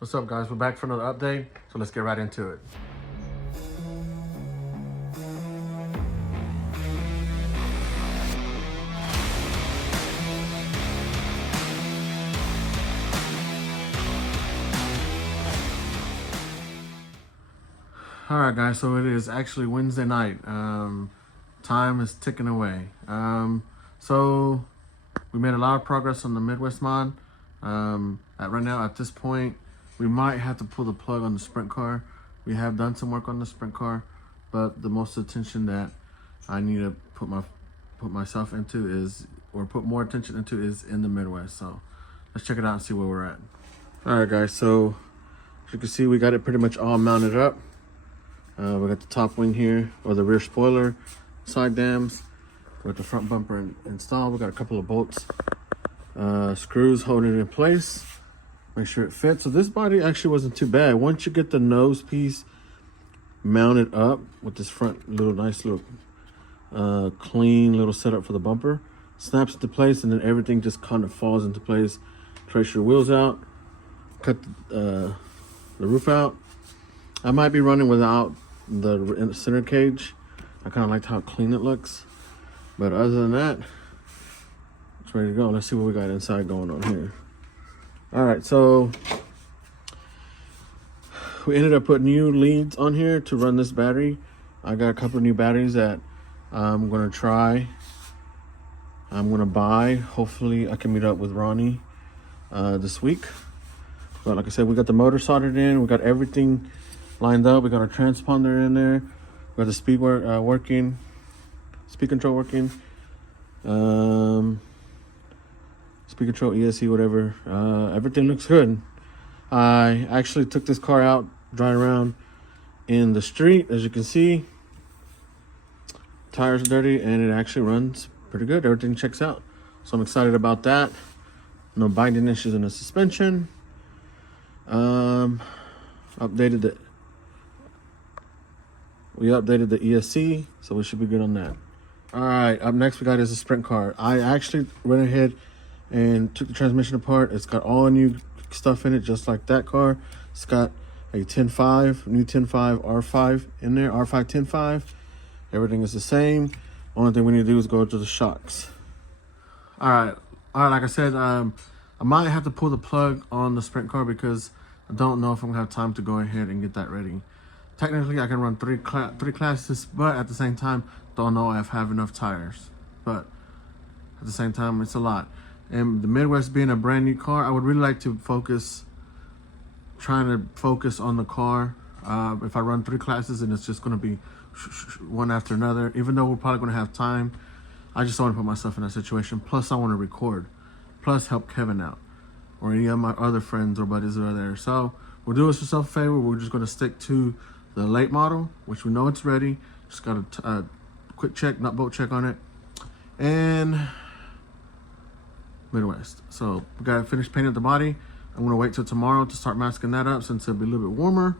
What's up, guys? We're back for another update, so let's get right into it. All right, guys, so it is actually Wednesday night. Time is ticking away. So we made a lot of progress on the Midwest mod. Right now, at this point, we might have to pull the plug on the sprint car. We have done some work on the sprint car, but the most attention that I need to put myself into is, or put more attention into, is in the Midwest. So let's check it out and see where we're at. All right, guys, so as you can see, we got it pretty much all mounted up. We got the top wing here, or the rear spoiler, side dams. We got the front bumper installed. We got a couple of bolts, screws holding it in place. Make sure it fits. So this body actually wasn't too bad. Once you get the nose piece mounted up with this front nice little clean little setup for the bumper, snaps into place, and then everything just kind of falls into place. Trace your wheels out, cut the roof out. I might be running without the center cage. I kind of liked how clean it looks, but other than that, it's ready to go. Let's see what we got inside going on here. All right, so we ended up putting new leads on here to run this battery. I got a couple of new batteries that I'm gonna try. I'm gonna buy. Hopefully I can meet up with Ronnie this week. But like I said, we got the motor soldered in. We got everything lined up. We got our transponder in there. We got the speed working, speed control working. Speed control, ESC, whatever. Everything looks good. I actually took this car out, drive around in the street. As you can see, tires are dirty, and it actually runs pretty good. Everything checks out. So I'm excited about that. No binding issues in the suspension. We updated the ESC, so we should be good on that. All right, up next we got is a sprint car. I actually went ahead and took the transmission apart. It's got all new stuff in it, just like that car. It's got a new 10.5 R5 in there, R5 10.5. Everything is the same. Only thing we need to do is go to the shocks. All right, like I said, I might have to pull the plug on the sprint car because I don't know if I'm gonna have time to go ahead and get that ready. Technically, I can run three classes, but at the same time, don't know if I have enough tires. But at the same time, it's a lot. And the Midwest being a brand new car, I would really like to trying to focus on the car. If I run 3 classes and it's just gonna be one after another, even though we're probably gonna have time, I just don't want to put myself in that situation. Plus, I want to record, plus help Kevin out, or any of my other friends or buddies that are there. So we'll do us yourself a favor. We're just gonna stick to the late model, which we know it's ready. Just got a quick check, nut bolt check on it, and Midwest. So we got to finish painting the body. I'm gonna wait till tomorrow to start masking that up since it'll be a little bit warmer.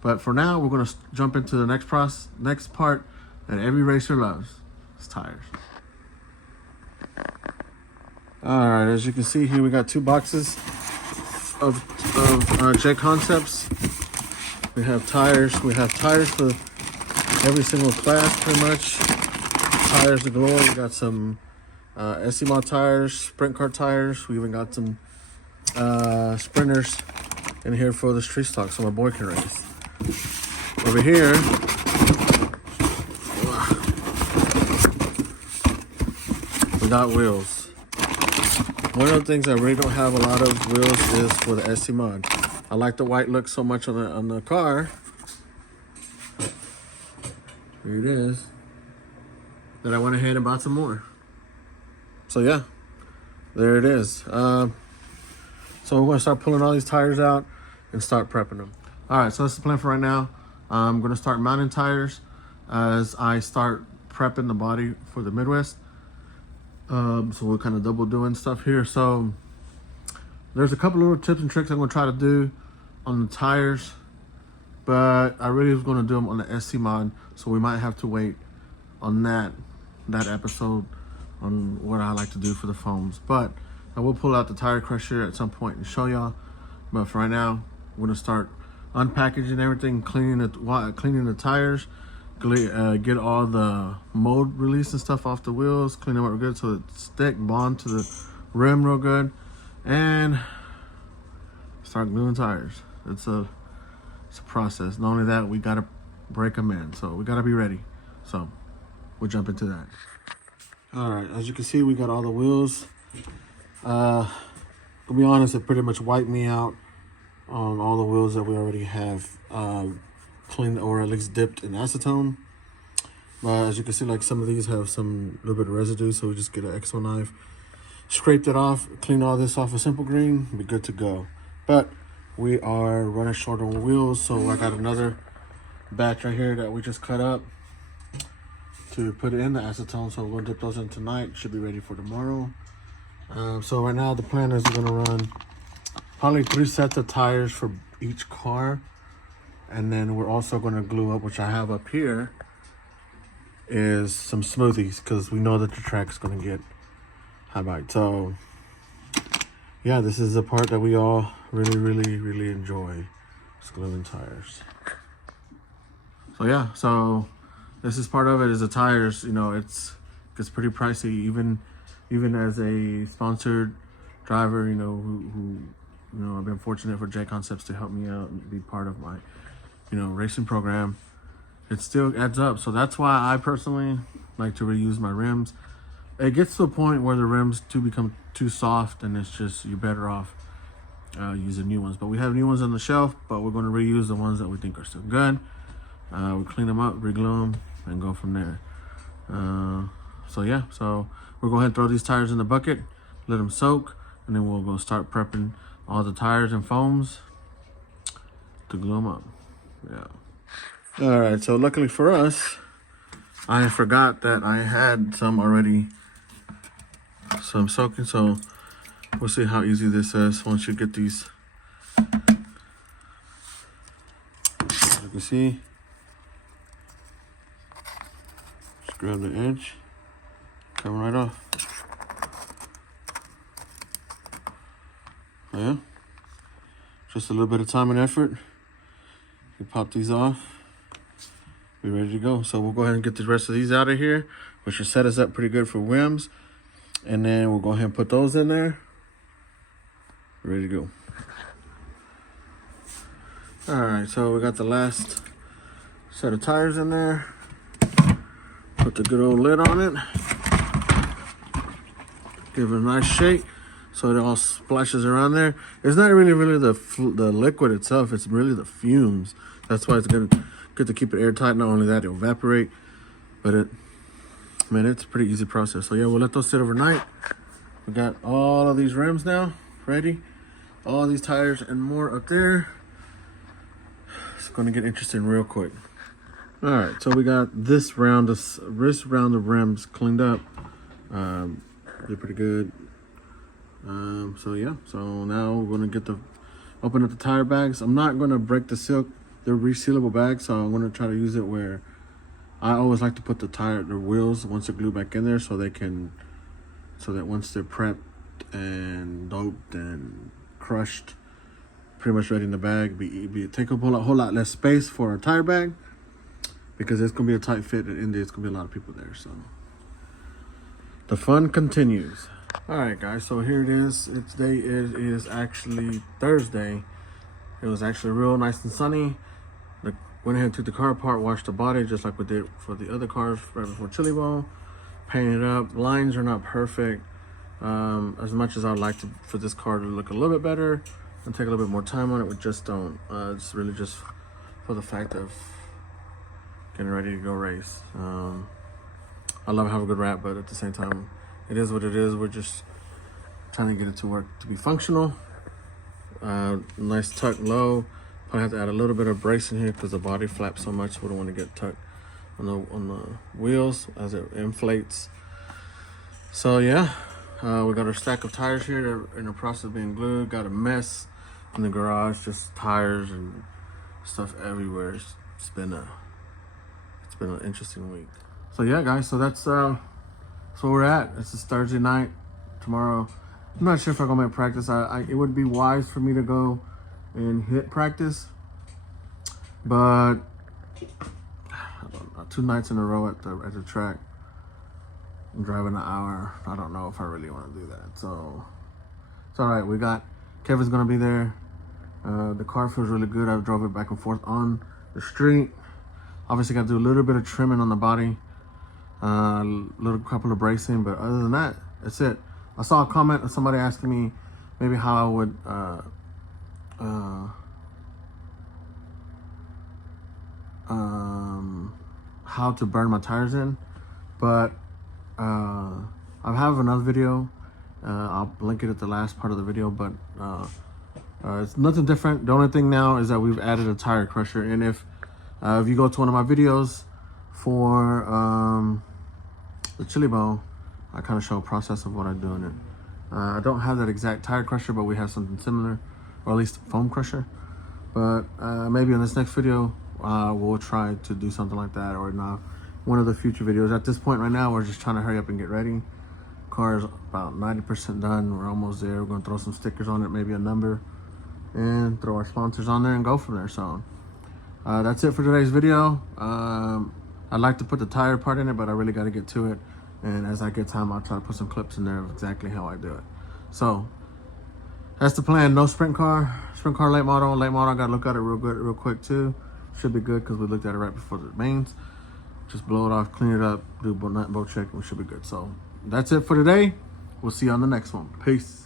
But for now, we're gonna jump into the next part that every racer loves. It's tires. All right, as you can see here, we got 2 boxes of jconcepts. We have tires. We have tires for every single class, pretty much. Tires galore. We got some SC mod tires, sprint car tires. We even got some sprinters in here for the street stock, so my boy can race. Over here, we got wheels. One of the things I really don't have a lot of wheels is for the SC mod. I like the white look so much on the car. Here it is. That I went ahead and bought some more. So yeah, there it is. So we're gonna start pulling all these tires out and start prepping them. All right, so that's the plan for right now. I'm gonna start mounting tires as I start prepping the body for the Midwest. So we're kind of double doing stuff here. So there's a couple little tips and tricks I'm gonna try to do on the tires, but I really was gonna do them on the SC mod, so we might have to wait on that episode on what I like to do for the foams. But I will pull out the tire crusher at some point and show y'all. But for right now, we're gonna start unpackaging everything, cleaning the tires, get all the mold release and stuff off the wheels, clean them up real good so it's stick, bond to the rim real good, and start gluing tires. It's a process. Not only that, we gotta break them in, so we gotta be ready. So we'll jump into that. All right, as you can see, we got all the wheels. To be honest, it pretty much wiped me out on all the wheels that we already have cleaned or at least dipped in acetone. But as you can see, like some of these have some little bit of residue, so we just get an X1 knife, scraped it off, clean all this off with Simple Green, be good to go. But we are running short on wheels, so I got another batch right here that we just cut up to put it in the acetone. So we'll dip those in tonight. Should be ready for tomorrow. So right now the plan is we're gonna run probably 3 sets of tires for each car, and then we're also gonna glue up, which I have up here, is some smoothies because we know that the track's gonna get high bite. So yeah, this is the part that we all really enjoy, is gluing tires. So yeah, so this is part of it, is the tires. You know, it gets pretty pricey, even as a sponsored driver, you know, who you know, I've been fortunate for jconcepts to help me out and be part of my, you know, racing program. It still adds up. So that's why I personally like to reuse my rims. It gets to a point where the rims become too soft, and it's just, you're better off using new ones. But we have new ones on the shelf, but we're going to reuse the ones that we think are still good. We clean them up, reglue them, and go from there. So yeah, so we'll go ahead and throw these tires in the bucket, let them soak, and then we'll go start prepping all the tires and foams to glue them up. Yeah. All right, so luckily for us, I forgot that I had some already, some soaking, so we'll see how easy this is once you get these. As you can see, just grab the edge, come right off. Yeah, just a little bit of time and effort. You pop these off, be ready to go. So we'll go ahead and get the rest of these out of here, which should set us up pretty good for rims. And then we'll go ahead and put those in there. Ready to go. All right, so we got the last set of tires in there. Put the good old lid on it. Give it a nice shake so it all splashes around there. It's not really the liquid itself, it's really the fumes. That's why it's good to keep it airtight. Not only that, it'll evaporate, but it's a pretty easy process. So yeah, we'll let those sit overnight. We got all of these rims now ready, all these tires and more up there. It's gonna get interesting real quick. All right, so we got this round of rims cleaned up. They're pretty good. So yeah, so now we're gonna open up the tire bags. I'm not gonna break the silk. They're resealable bags, so I'm gonna try to use it where I always like to put the wheels once they're glued back in there, so that once they're prepped and doped and crushed, pretty much ready in the bag, take up a whole lot less space for a tire bag, because it's gonna be a tight fit, and in there it's gonna be a lot of people there. So the fun continues. All right, guys, so here it is. It is actually Thursday. It was actually real nice and sunny. Went ahead and took the car apart, washed the body just like we did for the other cars right before Chili Bowl. Painted it up. Lines are not perfect. As much as I'd like for this car to look a little bit better and take a little bit more time on it, we just don't. It's really just for the fact of getting ready to go race. I love having a good wrap, but at the same time, it is what it is. We're just trying to get it to work to be functional. Nice tuck low. Probably have to add a little bit of brace in here because the body flaps so much. We don't want to get tucked on the wheels as it inflates. So yeah, we got our stack of tires here. They're in the process of being glued. Got a mess in the garage, just tires and stuff everywhere. It's been an interesting week. So yeah, guys, so that's where we're at. This is Thursday night. Tomorrow, I'm not sure if I'm gonna make practice. It would be wise for me to go in hit practice, but I don't know, 2 nights in a row at the track, I'm driving an hour. I don't know if I really want to do that. So it's all right. We got Kevin's gonna be there. The car feels really good. I drove it back and forth on the street. Obviously, got to do a little bit of trimming on the body, little couple of bracing, but other than that, that's it. I saw a comment of somebody asking me maybe how I would how to burn my tires in, but I have another video. I'll link it at the last part of the video, but it's nothing different. The only thing now is that we've added a tire crusher, and if you go to one of my videos for the chili bowl, I kind of show a process of what I do in it. I don't have that exact tire crusher, but we have something similar, or at least foam crusher. But maybe in this next video, we'll try to do something like that, or not one of the future videos. At this point right now, we're just trying to hurry up and get ready. Car is about 90% done. We're almost there. We're gonna throw some stickers on it, maybe a number, and throw our sponsors on there and go from there. So that's it for today's video. I'd like to put the tire part in it, but I really got to get to it. And as I get time, I'll try to put some clips in there of exactly how I do it. So that's the plan. No sprint car late model. Late model, I got to look at it real quick too. Should be good because we looked at it right before the mains. Just blow it off, clean it up, do nut and bolt check, and we should be good. So that's it for today. We'll see you on the next one. Peace.